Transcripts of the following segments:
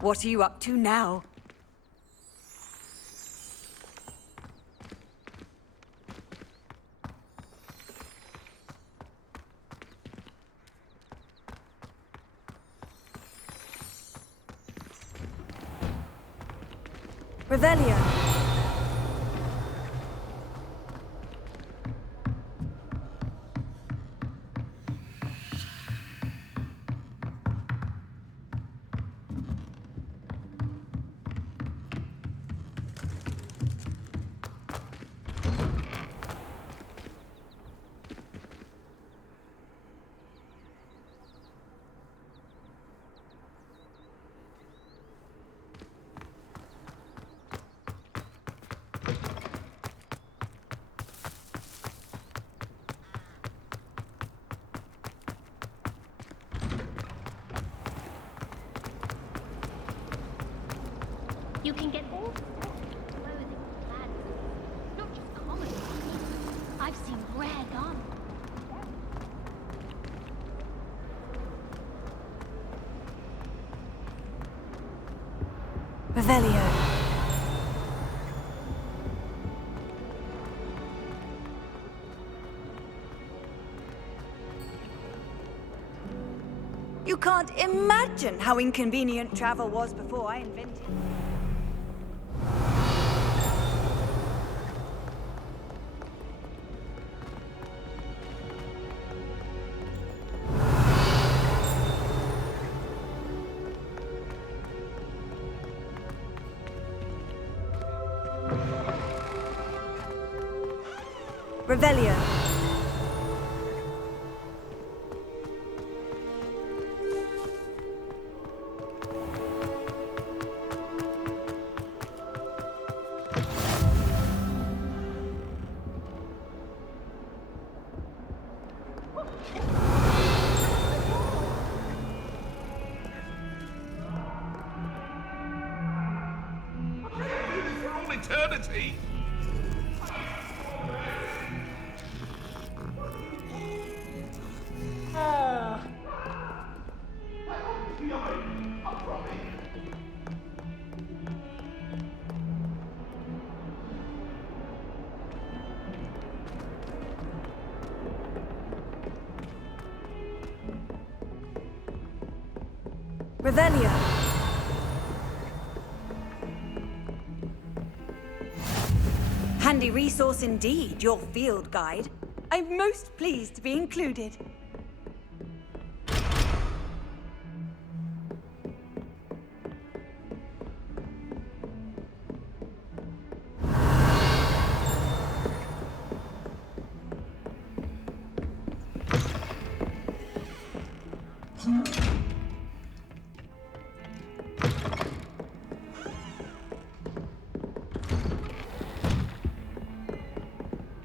What are you up to now? Revelio. You can get all sorts of clothing and plants, not just common ones. I've seen rare garments. Revelio. You can't imagine how inconvenient travel was before I invented it. Revelio. For all eternity! Revelio. Handy resource indeed, your field guide. I'm most pleased to be included.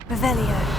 Revelio.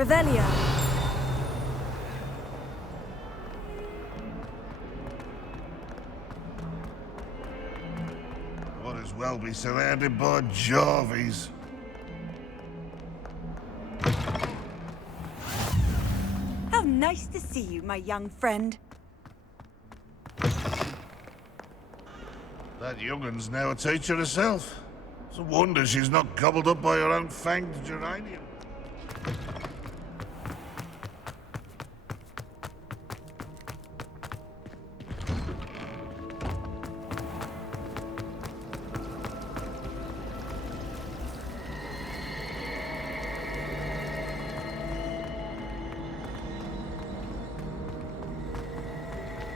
Revelio. Might as well be surrounded by Jarvies. How nice to see you, my young friend. That young'un's now a teacher herself. It's a wonder she's not gobbled up by her own fanged geranium.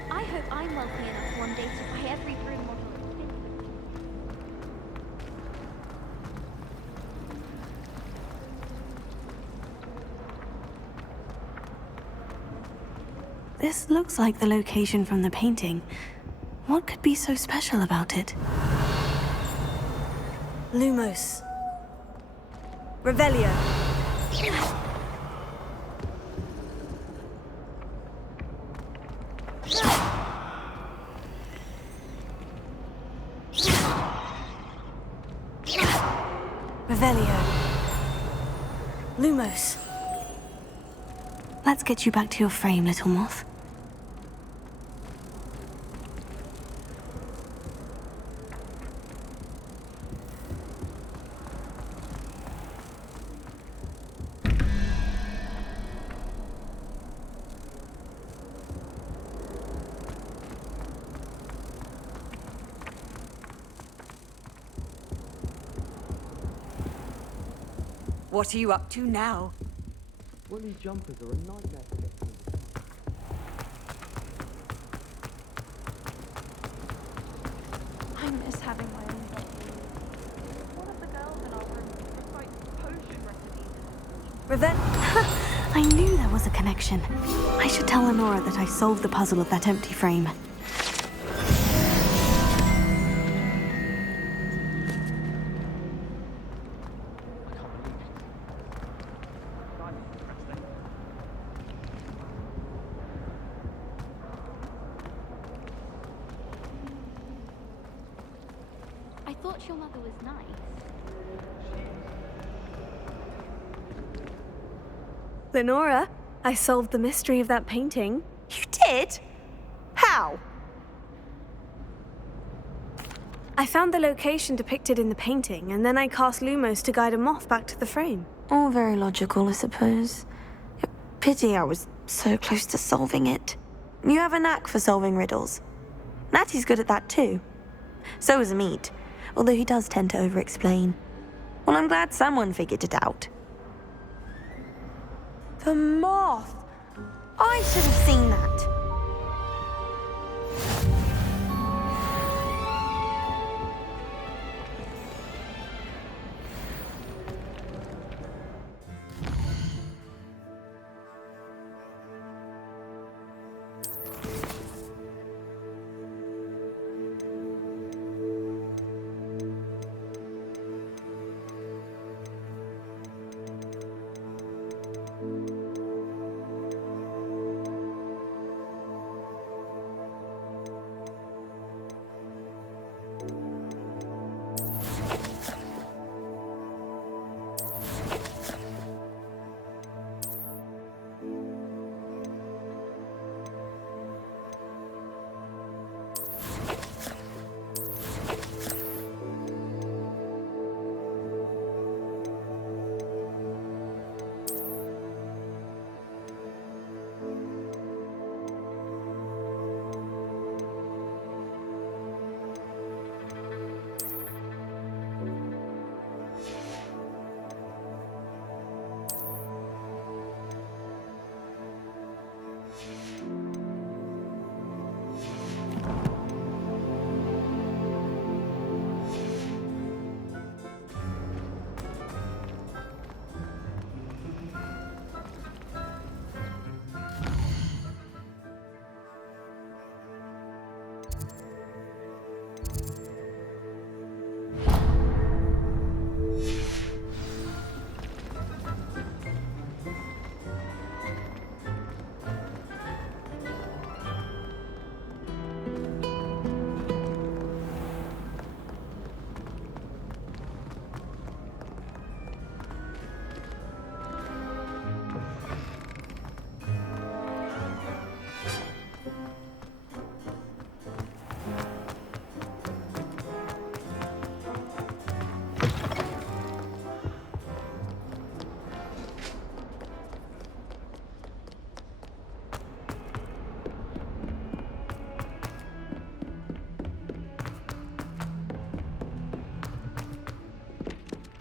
I hope I'm wealthy enough one day to buy every broom model. This looks like the location from the painting. What could be so special about it? Lumos. Revelio. Revelio. Lumos. Let's get you back to your frame, little moth. What are you up to now? Woolly jumpers are a nightmare to get through. I miss having my own bed. One of the girls in our room is like potion recipes. I knew there was a connection. I should tell Lenora that I solved the puzzle of that empty frame. I thought your mother was nice. Lenora, I solved the mystery of that painting. You did? How? I found the location depicted in the painting, and then I cast Lumos to guide a moth back to the frame. All very logical, I suppose. Pity I was so close to solving it. You have a knack for solving riddles. Natty's good at that too. So is Meat, although he does tend to over-explain. Well, I'm glad someone figured it out. The moth! I should have seen that.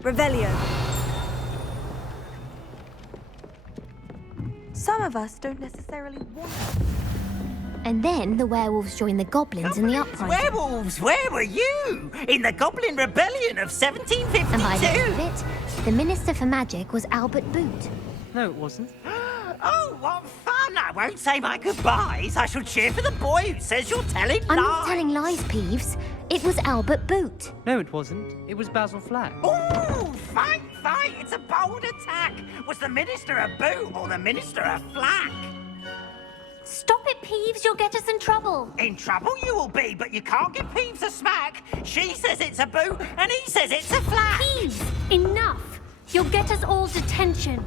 Revelio. Some of us don't necessarily want it. And then the werewolves joined the goblins in the uprising. Werewolves, where were you? In the Goblin Rebellion of 1752? And by the end of it, the Minister for Magic was Albert Boot. No, it wasn't. Oh, what fun! I won't say my goodbyes. I shall cheer for the boy who says you're telling lies. I'm not telling lies, Peeves. It was Albert Boot. No, it wasn't. It was Basil Flack. Ooh, fight, fight! It's a bold attack. Was the Minister a boot or the Minister a flack? Stop it, Peeves. You'll get us in trouble. In trouble you will be, but you can't give Peeves a smack. She says it's a boot, and he says it's a flack. Peeves, enough. You'll get us all detention.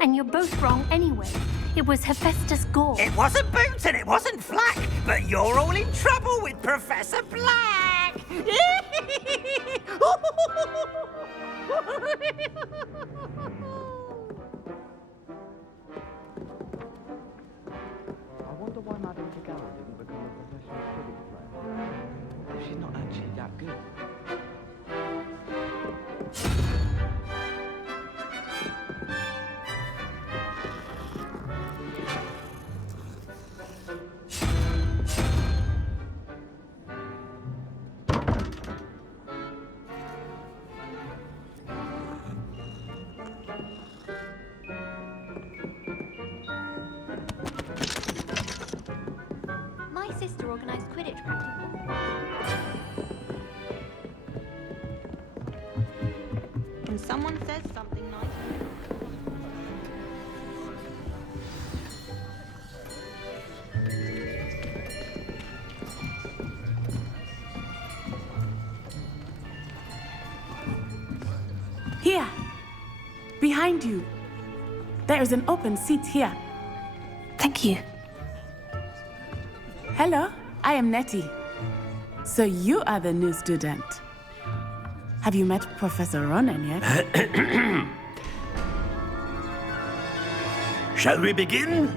And you're both wrong anyway. It was Hephaestus Gore. It wasn't boot and it wasn't flack, but you're all in trouble with Professor Black. I wonder why Madame Gallagher didn't become a professional cricket player. If she's not actually that good. My sister organised Quidditch practice. When someone says something nice. Here, behind you. There is an open seat here. Thank you. Hello, I am Nettie. So you are the new student. Have you met Professor Ronan yet? Shall we begin?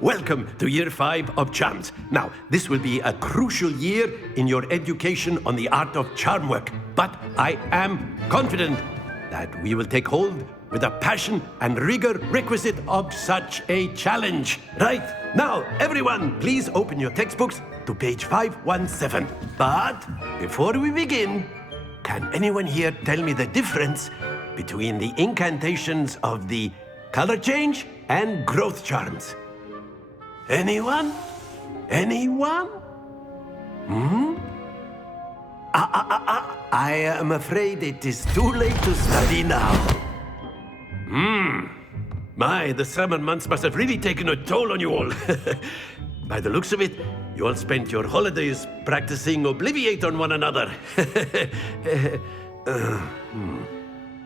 Welcome to Year 5 of Charms. Now, this will be a crucial year in your education on the art of charm work. But I am confident that we will take hold with the passion and rigor requisite of such a challenge. Right, now, everyone, please open your textbooks to page 517. But before we begin, can anyone here tell me the difference between the incantations of the color change and growth charms? Anyone? Anyone? I am afraid it is too late to study now. My, the summer months must have really taken a toll on you all. By the looks of it, you all spent your holidays practicing Obliviate on one another.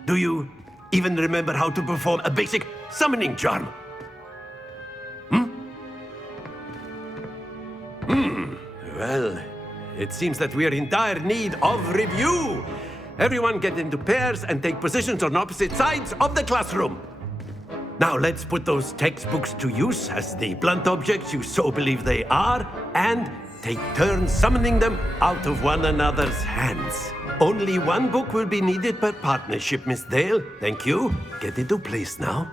Do you even remember how to perform a basic summoning charm? Well, it seems that we are in dire need of review. Everyone get into pairs and take positions on opposite sides of the classroom. Now let's put those textbooks to use as the blunt objects you so believe they are, and take turns summoning them out of one another's hands. Only one book will be needed per partnership, Miss Dale. Thank you. Get into place now.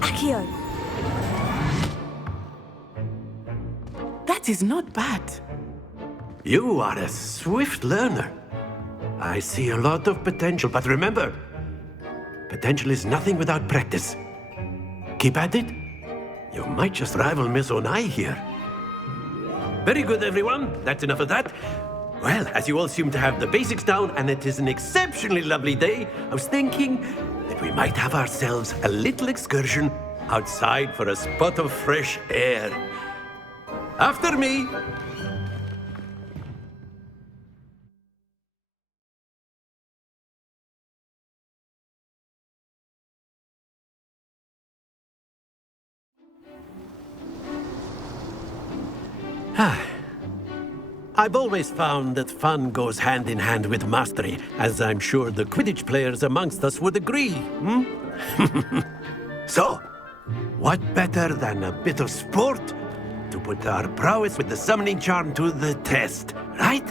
Accio. That is not bad. You are a swift learner. I see a lot of potential, but remember, potential is nothing without practice. Keep at it. You might just rival Miss Onai here. Very good, everyone. That's enough of that. Well, as you all seem to have the basics down, and it is an exceptionally lovely day, I was thinking that we might have ourselves a little excursion outside for a spot of fresh air. After me. I've always found that fun goes hand in hand with mastery, as I'm sure the Quidditch players amongst us would agree. So, what better than a bit of sport to put our prowess with the summoning charm to the test, right?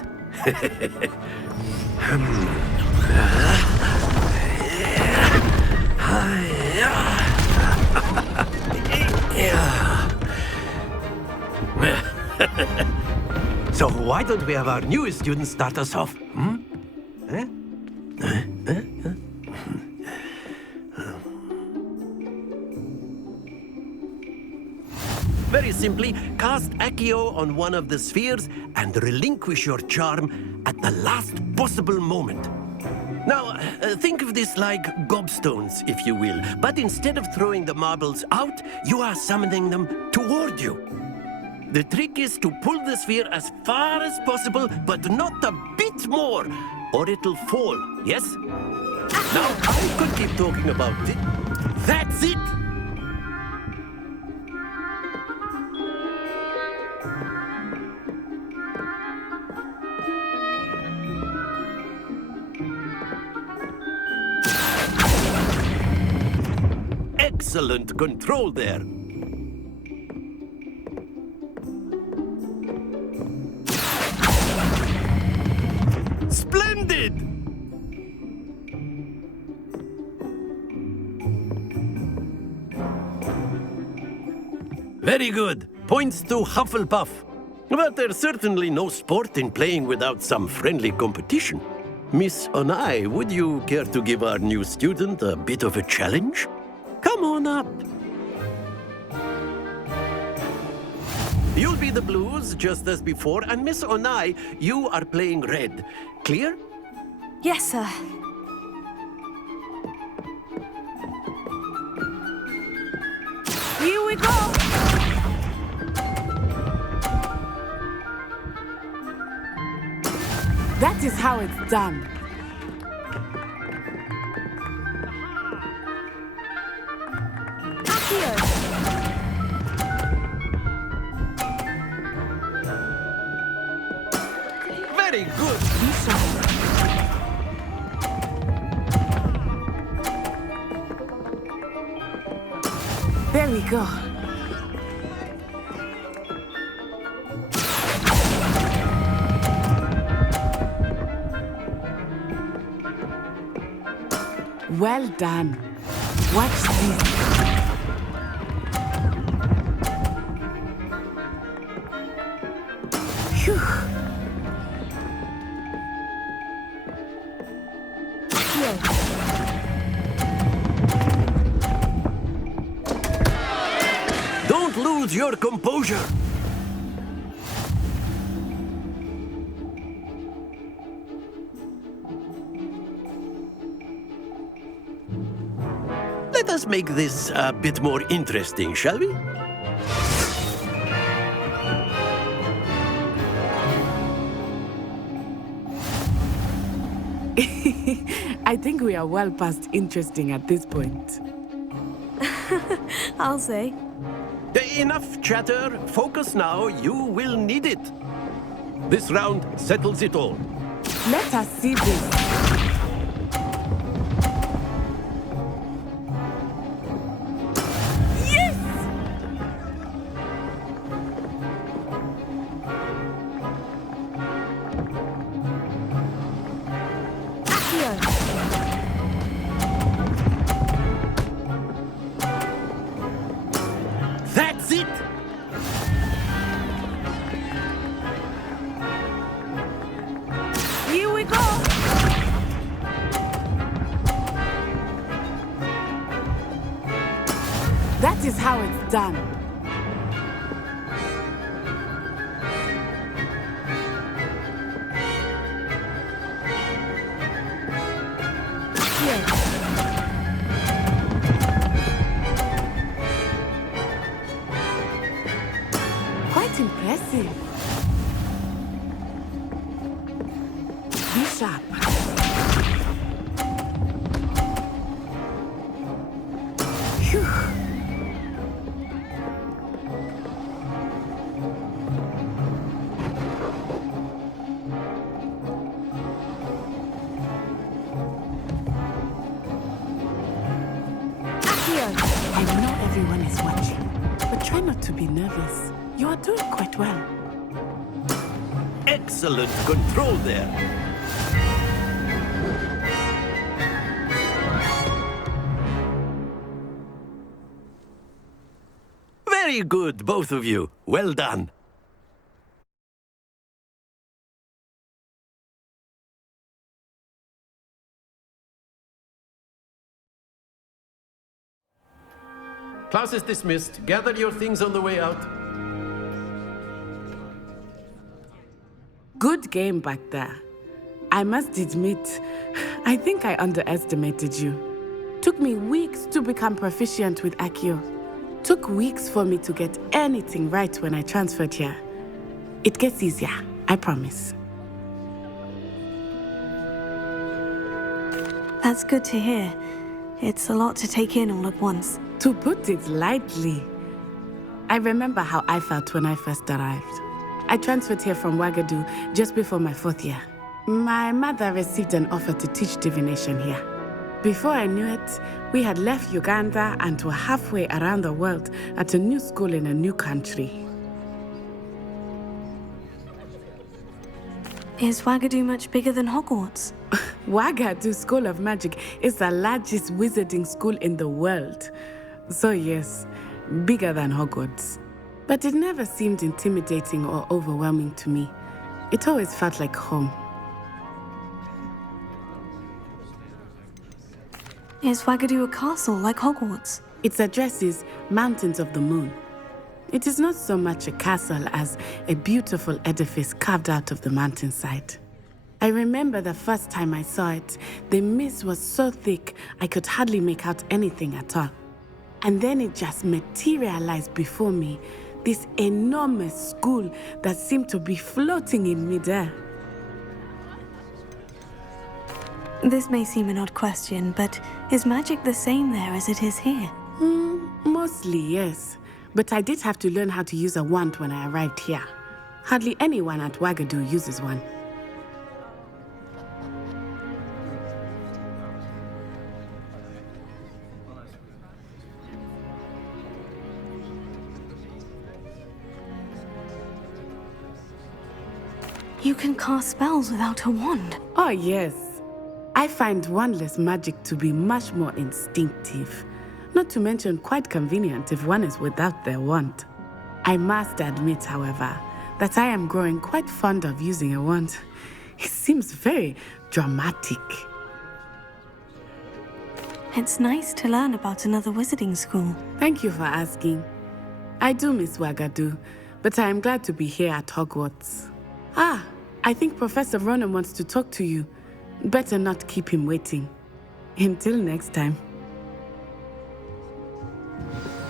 So why don't we have our newest student start us off? Very simply, cast Accio on one of the spheres and relinquish your charm at the last possible moment. Now, think of this like gobstones, if you will, but instead of throwing the marbles out, you are summoning them toward you. The trick is to pull the sphere as far as possible, but not a bit more, or it'll fall, yes? Now, I could keep talking about it. That's it! Excellent control there. Splendid! Very good. Points to Hufflepuff. But there's certainly no sport in playing without some friendly competition. Miss Onai, would you care to give our new student a bit of a challenge? Come on up. You'll be the blues, just as before, and Miss Onai, you are playing red. Clear? Yes, sir. Here we go! That is how it's done. Very good. There we go. Well done. Watch this. Phew. Don't lose your composure. Let us make this a bit more interesting, shall we? I think we are well past interesting at this point. I'll say. Enough chatter. Focus now. You will need it. This round settles it all. Let us see this. That's it! Here we go! That is how it's done. Quite impressive. Be sharp. Phew. Try not to be nervous. You are doing quite well. Excellent control there. Very good, both of you. Well done. Class is dismissed. Gather your things on the way out. Good game back there. I must admit, I think I underestimated you. Took me weeks to become proficient with Accio. Took weeks for me to get anything right when I transferred here. It gets easier, I promise. That's good to hear. It's a lot to take in all at once. To put it lightly, I remember how I felt when I first arrived. I transferred here from Ouagadougou just before my 4th year. My mother received an offer to teach divination here. Before I knew it, we had left Uganda and were halfway around the world at a new school in a new country. Is Ouagadougou much bigger than Hogwarts? Ouagadougou School of Magic is the largest wizarding school in the world. So yes, bigger than Hogwarts. But it never seemed intimidating or overwhelming to me. It always felt like home. Is Ouagadougou a castle like Hogwarts? Its address is Mountains of the Moon. It is not so much a castle as a beautiful edifice carved out of the mountainside. I remember the first time I saw it, the mist was so thick I could hardly make out anything at all. And then it just materialized before me, this enormous school that seemed to be floating in midair. This may seem an odd question, but is magic the same there as it is here? Mostly, yes. But I did have to learn how to use a wand when I arrived here. Hardly anyone at Ouagadougou uses one. You can cast spells without a wand. Oh, yes. I find wandless magic to be much more instinctive. Not to mention quite convenient if one is without their wand. I must admit, however, that I am growing quite fond of using a wand. It seems very dramatic. It's nice to learn about another wizarding school. Thank you for asking. I do miss Ouagadougou, but I am glad to be here at Hogwarts. Ah, I think Professor Ronan wants to talk to you. Better not keep him waiting. Until next time.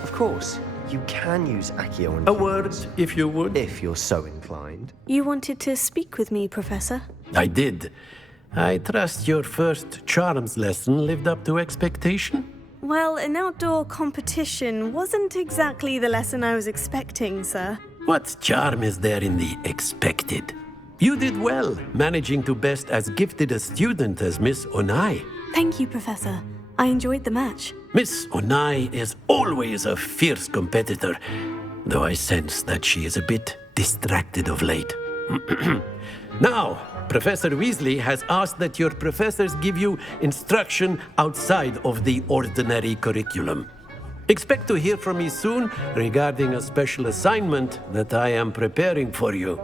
Of course, you can use Accio on A word, if you would. if you're so inclined. You wanted to speak with me, Professor? I did. I trust your first charms lesson lived up to expectation. Well, an outdoor competition wasn't exactly the lesson I was expecting, sir. What charm is there in the expected? You did well, managing to best as gifted a student as Miss Onai. Thank you, Professor. I enjoyed the match. Miss Onai is always a fierce competitor, though I sense that she is a bit distracted of late. Now, Professor Weasley has asked that your professors give you instruction outside of the ordinary curriculum. Expect to hear from me soon regarding a special assignment that I am preparing for you.